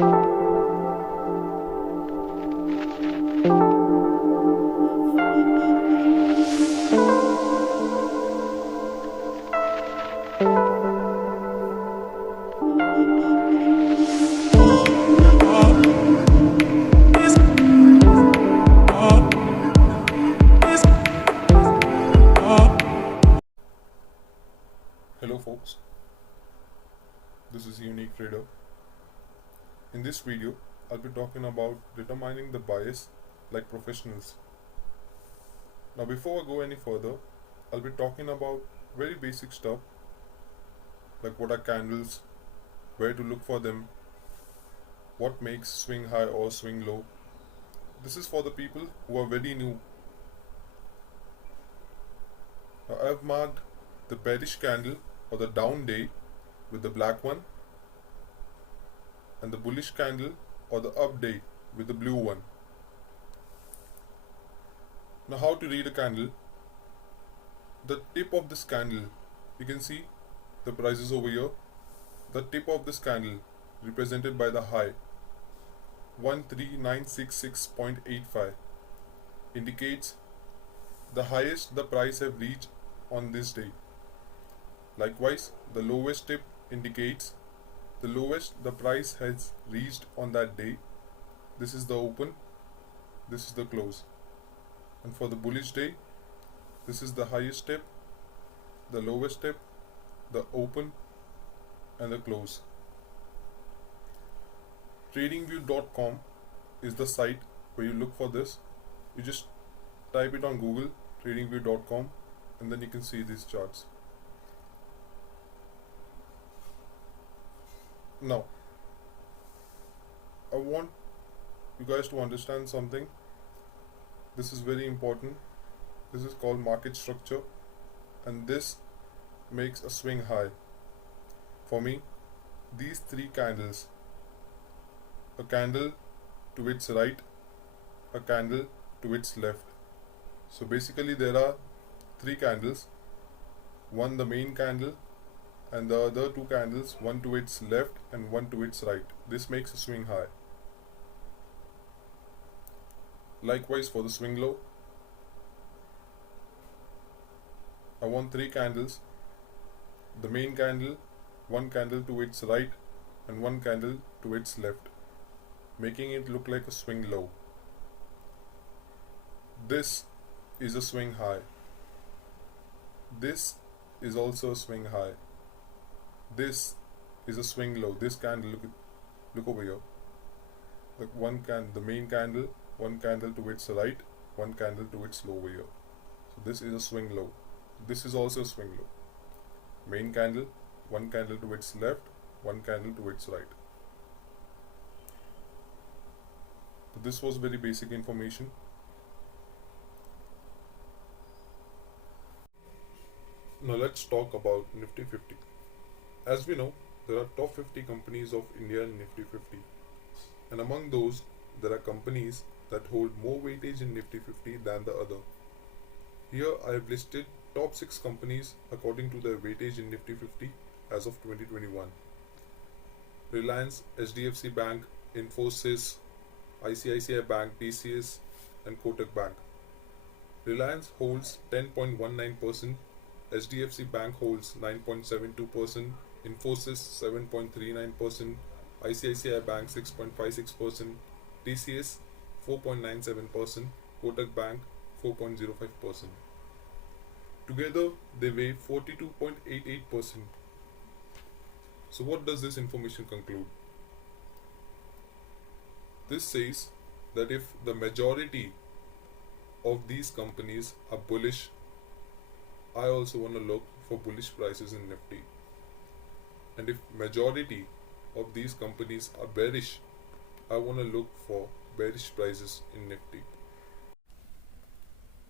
Hello folks, this is Unique Trader. In this video, I'll be talking about determining the bias like professionals. Now before I go any further, I'll be talking about very basic stuff like what are candles, where to look for them, what makes swing high or swing low. This is for the people who are very new. Now I've marked the bearish candle or the down day with the black one, and the bullish candle or the up day with the blue one. Now how to read a candle? The tip of this candle, you can see the prices over here. The tip of this candle represented by the high 13966.85 indicates the highest the price have reached on this day. Likewise, the lowest tip indicates the lowest the price has reached on that day. This is the open, this is the close. And for the bullish day, this is the highest tip, the lowest tip, the open and the close. Tradingview.com is the site where you look for this. You just type it on Google, tradingview.com, and then you can see these charts. Now, I want you guys to understand something. This is very important. This is called market structure, and this makes a swing high. For me, these three candles, a candle to its right, a candle to its left. So basically there are three candles, one the main candle, and the other two candles, one to its left and one to its right. This makes a swing high. Likewise for the swing low, I want three candles, the main candle, one candle to its right and one candle to its left, making it look like a swing low. This is a swing high. This is also a swing high. This is a swing low. This candle, look over here. Like the main candle, one candle to its right, one candle to its low over here. So this is a swing low. This is also a swing low. Main candle, one candle to its left, one candle to its right. So this was very basic information. Now let's talk about Nifty 50. As we know, there are top 50 companies of India in Nifty 50, and among those there are companies that hold more weightage in Nifty 50 than the other. Here I have listed top 6 companies according to their weightage in Nifty 50 as of 2021. Reliance, HDFC Bank, Infosys, ICICI Bank, TCS and Kotak Bank. Reliance holds 10.19%, HDFC Bank holds 9.72%, Infosys 7.39%, ICICI Bank 6.56%, TCS 4.97%, Kotak Bank 4.05%. Together they weigh 42.88%. So what does this information conclude? This says that if the majority of these companies are bullish, I also want to look for bullish prices in Nifty. And if majority of these companies are bearish, I want to look for bearish prices in Nifty.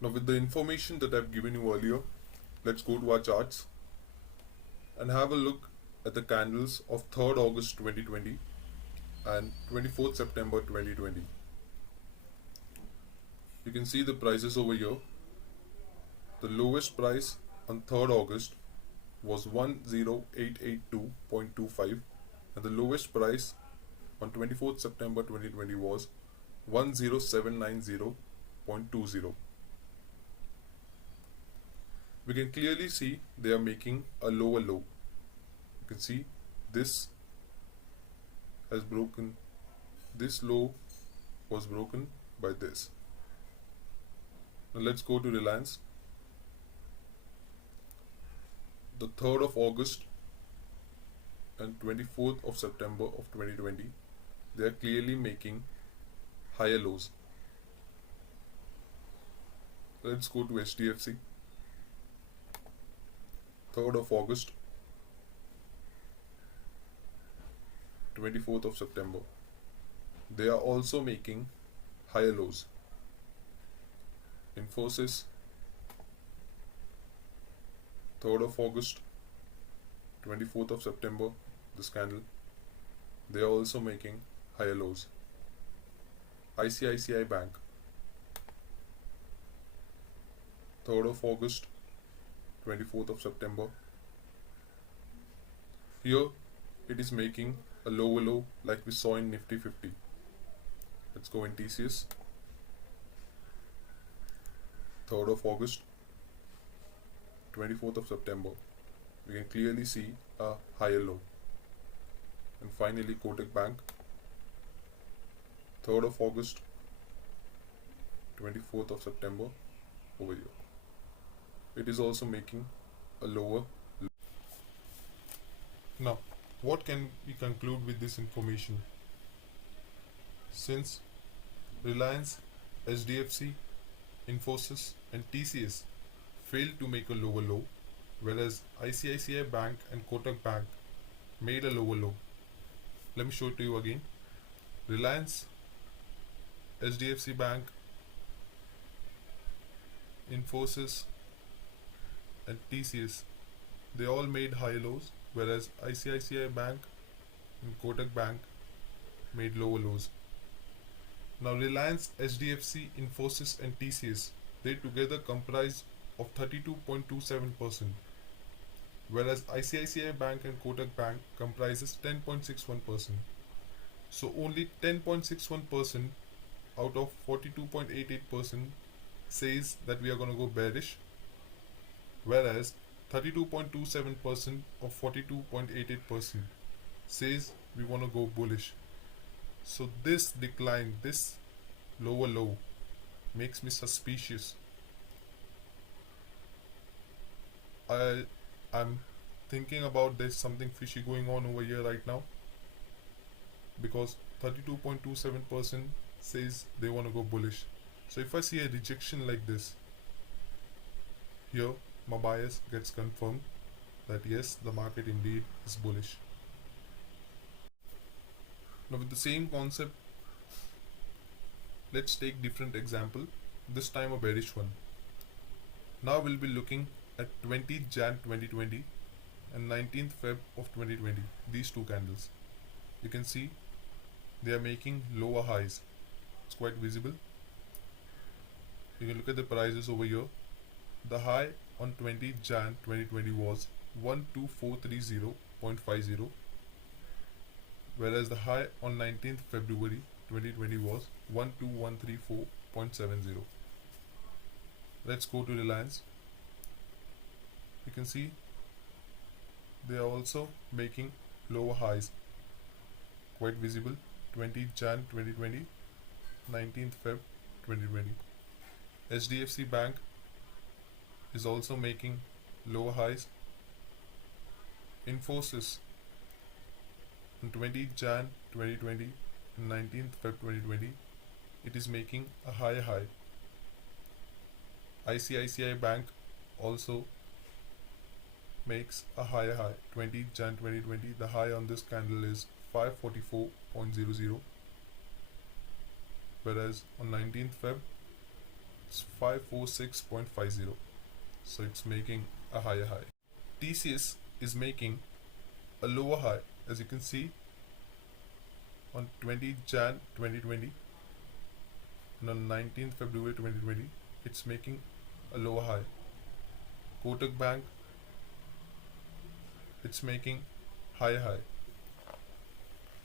Now with the information that I've given you earlier, let's go to our charts and have a look at the candles of 3rd August 2020 and 24th September 2020. You can see the prices over here. The lowest price on 3rd August was 10882.25 and the lowest price on 24th September 2020 was 10790.20. We can clearly see they are making a lower low. You can see this has broken, this low was broken by this. Now let's go to Reliance. The 3rd of August and 24th of September of 2020, they are clearly making higher lows. Let's go to HDFC. 3rd of August, 24th of September, they are also making higher lows. Infosys, 3rd of August, 24th of September, this candle, they are also making higher lows. ICICI Bank, 3rd of August, 24th of September, here it is making a lower low like we saw in Nifty 50. Let's go in TCS. 3rd of August, 24th of September, we can clearly see a higher low. And finally Kotak Bank, 3rd of August, 24th of September, over here. It is also making a lower low. Now, what can we conclude with this information? Since Reliance, HDFC, Infosys and TCS failed to make a lower low, whereas ICICI Bank and Kotak Bank made a lower low. Let me show it to you again. Reliance, HDFC Bank, Infosys and TCS, they all made high lows, whereas ICICI Bank and Kotak Bank made lower lows. Now Reliance, HDFC, Infosys and TCS, they together comprise of 32.27%, whereas ICICI Bank and Kotak Bank comprises 10.61%. So only 10.61% out of 42.88% says that we are going to go bearish, whereas 32.27% of 42.88% says we want to go bullish. So this decline, this lower low, makes me suspicious. I'm thinking about there's something fishy going on over here right now, because 32.27% says they want to go bullish. So if I see a rejection like this, here my bias gets confirmed that yes, the market indeed is bullish. Now with the same concept, let's take different example, this time a bearish one. Now we'll be looking at 20th Jan 2020 and 19th Feb of 2020, these two candles. You can see they are making lower highs. It's quite visible. You can look at the prices over here. The high on 20th Jan 2020 was 12430.50, whereas the high on 19th February 2020 was 12134.70. Let's go to Reliance. You can see they are also making lower highs, quite visible. 20th Jan 2020, 19th Feb 2020. HDFC Bank is also making lower highs. Infosys on 20th Jan 2020 and 19th Feb 2020, it is making a higher high. ICICI Bank also makes a higher high. 20th Jan 2020, the high on this candle is 544.00, whereas on 19th Feb it's 546.50. So it's making a higher high. TCS is making a lower high, as you can see, on 20th Jan 2020 and on 19th February 2020 it's making a lower high. Kotak Bank, it's making higher high.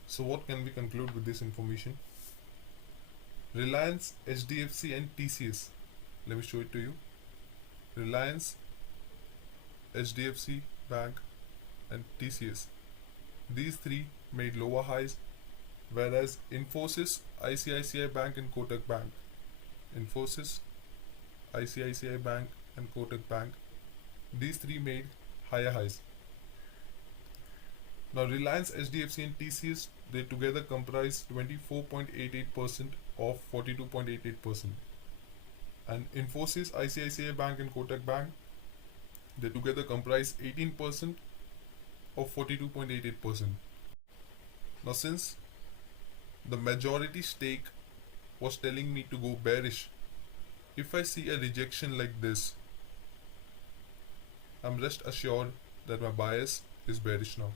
So what can we conclude with this information? Reliance, HDFC and TCS. Let me show it to you. Reliance, HDFC Bank and TCS. These three made lower highs, whereas Infosys, ICICI Bank and Kotak Bank. Infosys, ICICI Bank and Kotak Bank. These three made higher highs. Now Reliance, HDFC and TCS, they together comprise 24.88% of 42.88%. And Infosys, ICICI Bank and Kotak Bank, they together comprise 18% of 42.88%. Now since the majority stake was telling me to go bearish, if I see a rejection like this, I'm rest assured that my bias is bearish now,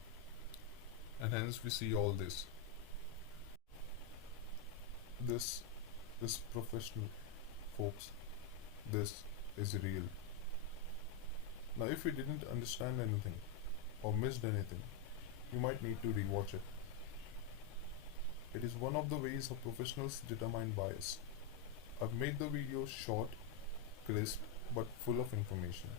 and hence we see all this. This is professional, folks. This is real. Now if you didn't understand anything or missed anything, you might need to rewatch it. It is one of the ways how professionals determine bias. I've made the video short, crisp, but full of information.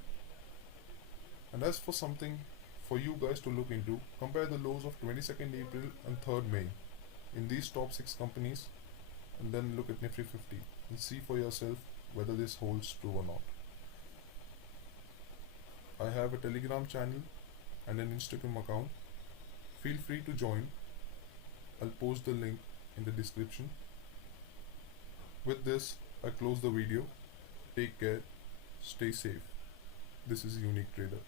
And as for something for you guys to look into, compare the lows of 22nd April and 3rd May in these top 6 companies, and then look at Nifty 50 and see for yourself whether this holds true or not. I have a Telegram channel and an Instagram account. Feel free to join. I'll post the link in the description. With this, I close the video. Take care. Stay safe. This is Unique Trader.